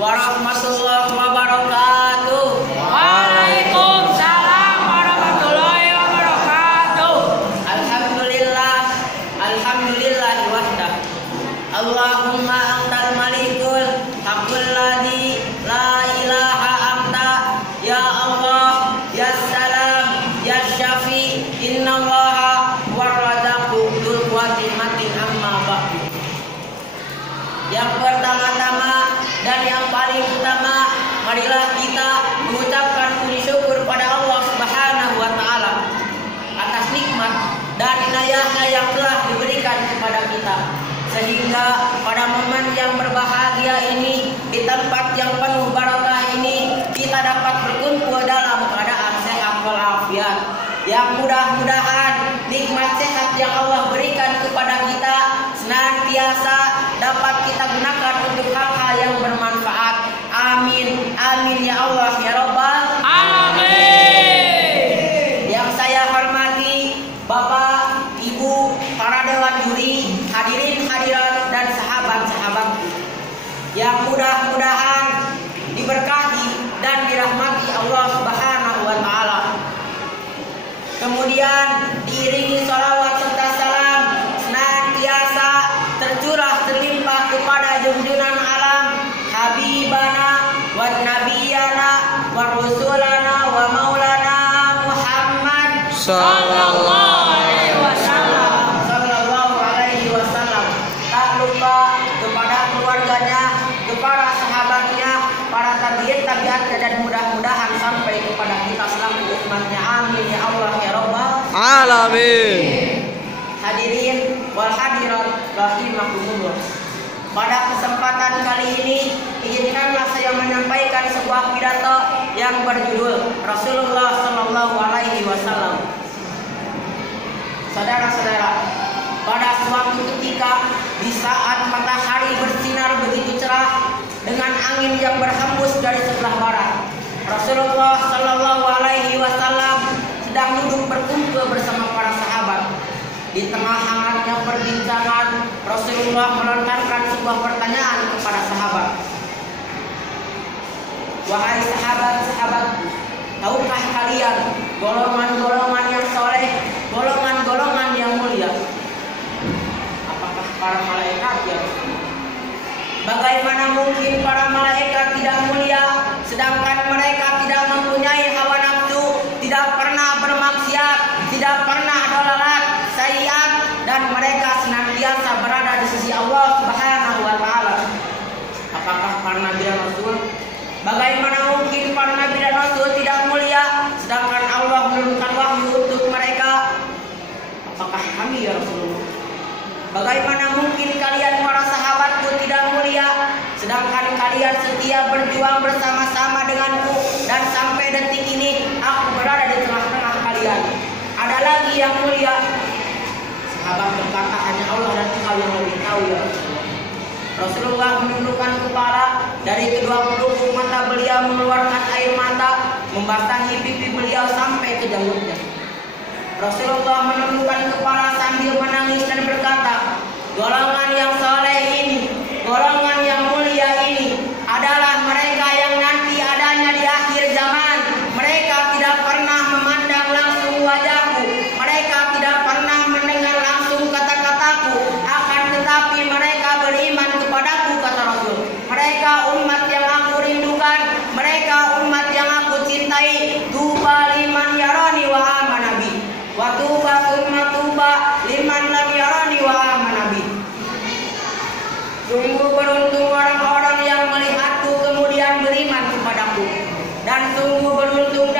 warahmatullahi wabarakatuh. Waalaikumsalam warahmatullahi wabarakatuh. Alhamdulillah wahdah. Allahumma antal malikul haqqul ladzi la ilaha anta ya Allah ya salam ya syafi innallaha waradzaqu dzul quwwati matin amma ba'du. Yang pertama-tama dan yang paling utama, marilah kita mengucapkan puji syukur pada Allah Subhanahu wa taala atas nikmat dan inayahnya yang telah diberikan kepada kita, sehingga pada momen yang berbahagia ini, di tempat yang penuh barakah ini, kita dapat berkumpul dalam keadaan sehat walafiat. Yang mudah-mudahan nikmat sehat yang Allah berikan kepada kita senantiasa dapat kita gunakan untuk hal-hal yang bermanfaat. Amin, amin ya Allah ya Rabbal Alamin. Yang saya hormati Bapak, Ibu, para dewan juri, hadirin hadirat dan sahabat-sahabatku, yang mudah-mudahan diberkati dan dirahmati Allah Subhanahu wa taala. Kemudian diiringi sholawat serta salam senantiasa tercurah terlimpah kepada junjungan alam Habibana wa Nabiyana wa Rasulana wa Maulana Muhammad Sallallahu alaihi wasallam. Sallallahu alaihi wasallam. Tak lupa kepada keluarganya, kepada sahabatnya, para tabi'in tabi'atnya, dan mudah-mudahan sampai kepada kita selaku umatnya. Amin ya Allah ya Rabbal Alamin. Hadirin wal hadirat rahimakumullah. Pada kesempatan kali ini, izinkanlah saya menyampaikan sebuah pidato yang berjudul Rasulullah Sallallahu Alaihi Wasallam. Saudara-saudara, pada suatu ketika di saat matahari bersinar begitu cerah dengan angin yang berhembus dari sebelah barat, Rasulullah Sallallahu Alaihi Wasallam sedang duduk berkumpul bersama para sahabat. Di tengah hangatnya perbincangan, Rasulullah melontarkan sebuah pertanyaan kepada sahabat. Wahai sahabat-sahabatku, tahukah kalian golongan-golongan yang soleh, golongan-golongan yang mulia? Apakah para malaikat ya? Bagaimana mungkin para malaikat tidak mulia, sedangkan mereka tidak mempunyai hawa nafsu, tidak pernah bermaksiat, tidak pernah dolalat, syariat, dan mereka senantiasa berada di sisi Allah Subhanahu wa taala? Apakah para nabi dan rasul? Bagaimana mungkin para nabi dan rasul tidak mulia, sedangkan Allah menurunkan wahyu untuk mereka? Apakah kami ya Rasulullah? Bagaimana mungkin kalian para sahabatku tidak mulia, sedangkan kalian setia berjuang bersama-sama denganku, dan sampai detik ini aku berada di tengah-tengah kalian? Ada lagi yang mulia? Sahabat berkata, hanya Allah dan Engkau yang lebih tahu ya Rasulullah. Rasulullah menundukkan kepala, dari kedua pelupuk mata beliau mengeluarkan air mata, membasahi pipi beliau sampai ke janggutnya. Rasulullah menundukkan kepala sambil menangis dan berkata, golongan yang soleh ini, golongan yang mulia ini adalah mereka yang nanti adanya di akhir zaman. Mereka tidak pernah memandang langsung wajahku, mereka tidak pernah mendengar langsung kata-kataku, akan tetapi mereka beriman kepadaku, kata Rasul. Mereka umat yang aku rindukan, mereka umat yang aku cintai. Tuba liman yarani wa amana bi, wa tuba summa tuba liman lam yarani wa amana bi. Sungguh beruntung orang-orang yang melihatku kemudian beriman kepadaku, dan sungguh beruntung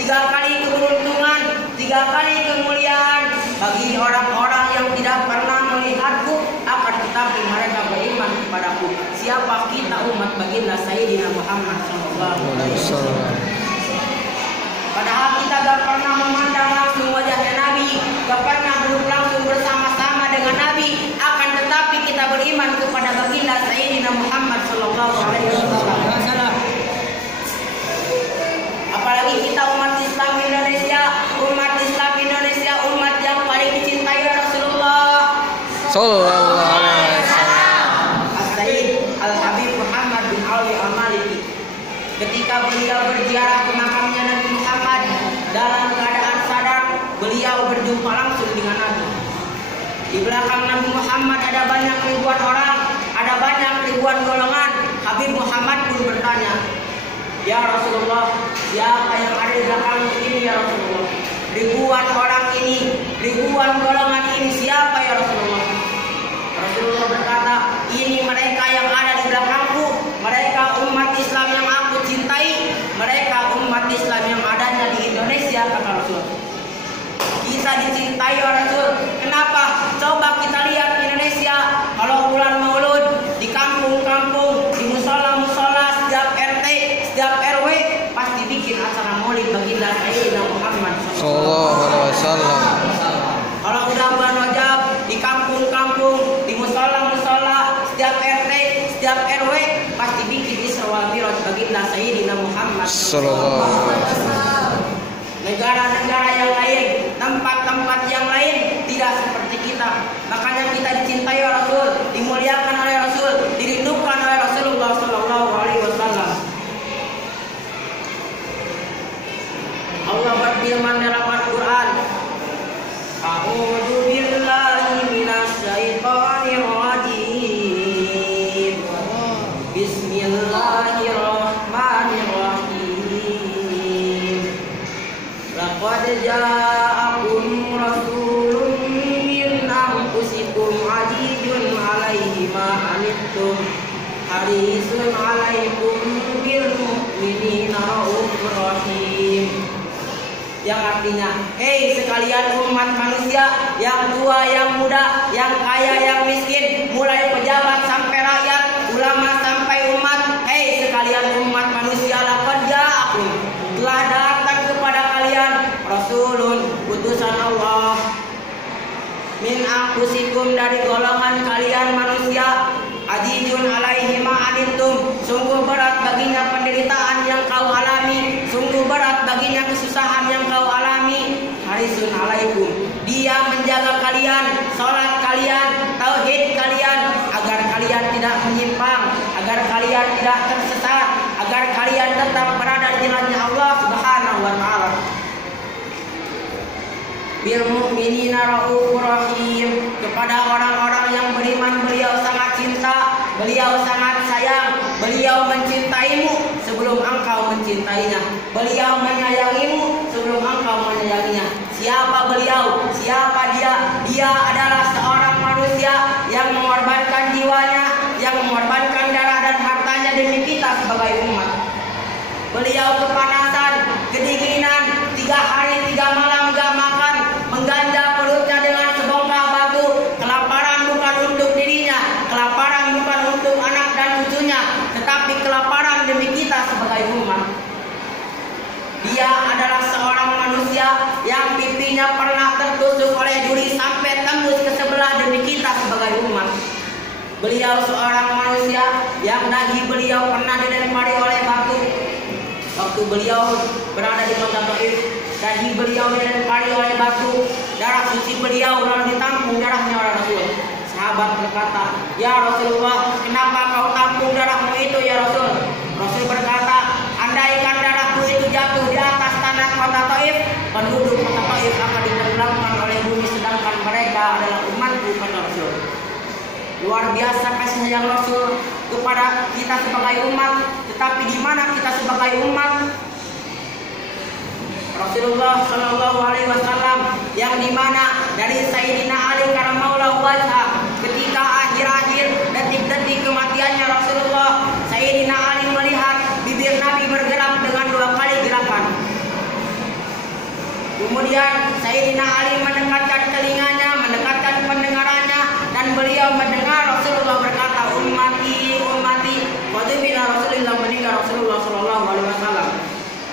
tiga kali keberuntungan, tiga kali kemuliaan bagi orang-orang yang tidak pernah melihatku, akan tetapi mereka beriman kepadaku. Siapa kita? Umat baginda Sayyidina Muhammad SAW. Padahal kita gak pernah memandang langsung wajahnya Nabi, gak pernah duduk langsung bersama-sama dengan Nabi, akan tetapi kita beriman kepada baginda Sayyidina Muhammad SAW. Apalagi kita umat Islam Indonesia, umat yang paling dicintai Rasulullah Sallallahu alaihi wasallam. As-Sayyid Al-Habib Muhammad ketika beliau berziarah ke makamnya Nabi Muhammad, dalam keadaan sadar beliau berjumpa langsung dengan Nabi. Di belakang Nabi Muhammad ada banyak ribuan orang, ada banyak ribuan golongan. Habib Muhammad pun bertanya, "Ya Rasulullah, siapa yang ada di belakang ini ya Rasulullah? Ribuan orang ini, ribuan golongan ini siapa ya Rasulullah?" Rasulullah berkata, "Ini mereka yang ada di belakangku, mereka umat Islam yang aku cintai, mereka umat Islam yang adanya di Indonesia," kata Rasul. Kita dicintai oleh Rasul. Kenapa? Coba kita lihat Indonesia, kalau bulan Maulud di kampung-kampung, di musola-musola, setiap RT, setiap RW pasti bikin acara Maulid baginda Sayyidina Muhammad Sallallahu alaihi wasallam. Kalau udah bulan Rajab di kampung-kampung, di musola-musola, setiap RT, setiap RW pasti bikin Isra wal Mi'raj baginda Sayyidina Muhammad Sallallahu alaihi wasallam. Negara-negara yang lain, tempat-tempat yang lain tidak seperti kita. Makanya kita dicintai oleh Rasul, dimuliakan oleh Rasul, dirindukan oleh Rasulullah Sallallahu Alaihi Wasallam. Allah berfirman dalam Al-Quran, "A'udzu billahi minasy syaithanir rajim. Bismillahirrahmanirrahim. Laqad ja'akum rasulun min anfusikum azizun 'alaihi ma 'anittum harisun 'alaikum bil mu'minina raufur rahim." Yang artinya, hei sekalian umat manusia, yang tua, yang muda, yang kaya, yang miskin, mulai pejabat sampai rakyat, ulama sampai umat, hei sekalian umat manusia, laqad ja'akum, telah datang kepada kalian rasulun, utusan Allah, min anfusikum, dari golongan kalian manusia, azizun 'alaihi ma 'anittum, sungguh berat baginya penderitaan yang kau alami, sungguh berat baginya kesusahan yang kau alami, harisun 'alaikum, dia menjaga kalian, salat kalian, tauhid kalian, agar kalian tidak menyimpang, agar kalian tidak tersesat, agar kalian tetap berada di jalannya Allah Subhanahu wa taala. Bil mu'minina raufur rahim, kepada orang-orang yang beriman beliau sangat cinta, beliau sangat sayang, beliau mencintaimu sebelum engkau mencintainya, beliau menyayangimu sebelum engkau menyayanginya. Siapa beliau? Siapa dia? Dia adalah seorang manusia yang mengorbankan jiwanya, yang mengorbankan darah dan hartanya demi kita sebagai umat. Beliau kepanasan, kedinginan, 3 hari 3 malam gak makan, mengganja perutnya dengan sebongkah batu. Kelaparan bukan untuk dirinya, kelaparan bukan untuk anak dan cucunya, tetapi kelaparan demi kita sebagai umat. Dia adalah seorang manusia yang pipinya pernah tertusuk oleh duri sampai tembus ke sebelah demi kita sebagai umat. Beliau seorang manusia yang dahi beliau pernah dilempari oleh batu. Waktu beliau berada di kota Taif, dahi beliau dilempari oleh batu, darah suci beliau lalu ditampung darahnya oleh Rasul. Sahabat berkata, "Ya Rasulullah, kenapa kau tampung darahmu itu ya Rasul?" Rasul berkata, "Andaikan darahku itu jatuh di atas tanah kota Taif, penduduk kota Taif akan ditenggelamkan oleh bumi, sedangkan mereka adalah umatku," kata Rasul. Luar biasa kasih sayang Rasul kepada kita sebagai umat. Tetapi di mana kita sebagai umat? Rasulullah Shallallahu Alaihi Wasallam, yang dimana dari Sayyidina Ali Karamaulahu wajhah, ketika akhir-akhir detik-detik kematiannya Rasulullah, Sayyidina Ali melihat bibir Nabi bergerak dengan 2 kali gerakan. Kemudian Sayyidina Ali mendekatkan telinganya, mendekatkan pendengarannya, dan beliau mendengar Rasulullah berkata, "Ummati, ummati." Waktu bila Rasulullah meninggal Rasulullah Sallallahu Alaihi Wasallam,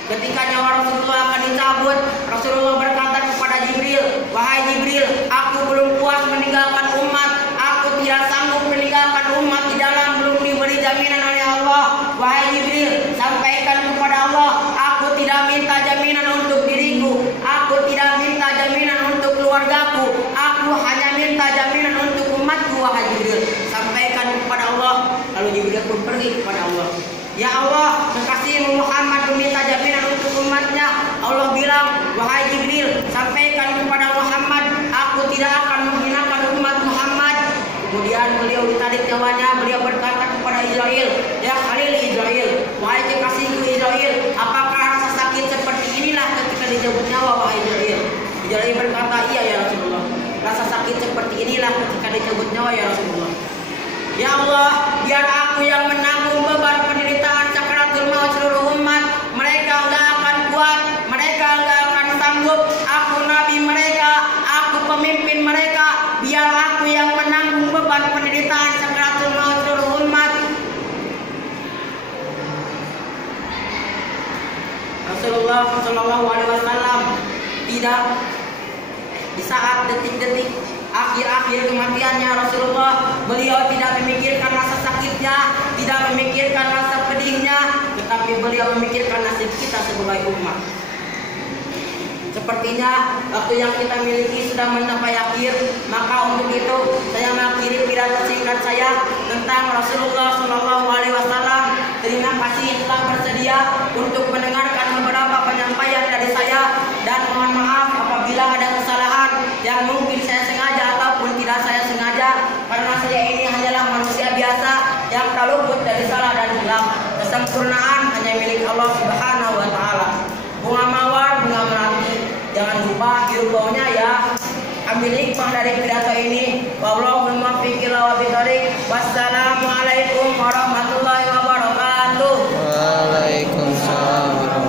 ketika nyawa Rasulullah akan dicabut, Rasulullah berkata kepada Jibril, "Wahai Jibril, aku belum puas meninggalkan umat, aku tidak sanggup meninggalkan umat di dalam belum diberi jaminan oleh Allah. Wahai Jibril, sampaikan kepada Allah, aku tidak minta jaminan untuk diriku, aku tidak minta jaminan untuk keluargaku, aku hanya minta jaminan untuk umatku, wahai Jibril. Sampaikan kepada Allah." Lalu Jibril pun pergi kepada Allah. Ya Allah, kekasihmu Muhammad meminta jaminan untuk umatnya. Allah bilang, wahai Jibril, sampaikan kepada Muhammad, aku tidak akan menghinakan umat Muhammad. Kemudian beliau ditarik nyawanya, beliau berkata kepada Israel, ya Khalil Israel, wahai kekasihku Israel, apakah rasa sakit seperti inilah ketika dicabut nyawa wahai Israel? Israel berkata, iya ya Rasulullah, rasa sakit seperti inilah ketika dicabut nyawa ya Rasulullah. Ya Allah, biar aku yang menanggung beban penderitaan sakaratul maut seluruh umat. Mereka enggak akan kuat, mereka enggak akan sanggup. Aku nabi mereka, aku pemimpin mereka. Biar aku yang menanggung beban penderitaan sakaratul maut seluruh umat. Rasulullah Shallallahu Alaihi Wasallam tidak di saat detik-detik akhir-akhir kematiannya Rasulullah, beliau tidak memikirkan rasa sakitnya, tidak memikirkan rasa pedihnya, tetapi beliau memikirkan nasib kita sebagai umat. Sepertinya waktu yang kita miliki sudah mencapai akhir, maka untuk itu saya mengakhiri pidato singkat saya tentang Rasulullah Shallallahu Alaihi Wasallam. Terima kasih telah bersedia untuk mendengarkan beberapa penyampaian dari saya, dan mohon maaf apabila ada kesalahan yang mungkin saya sengaja ataupun tidak saya sengaja, karena saya ini hanyalah manusia biasa yang tak luput dari salah dan hilaf. Kesempurnaan hanya milik Allah Subhanahu wa Ta'ala. Bunga mawar, bunga melati, jangan lupa hirup baunya ya. Ambil hikmah dari pidato ini. Wallahul muwaffiq ila aqwamit thoriq. Wassalamualaikum.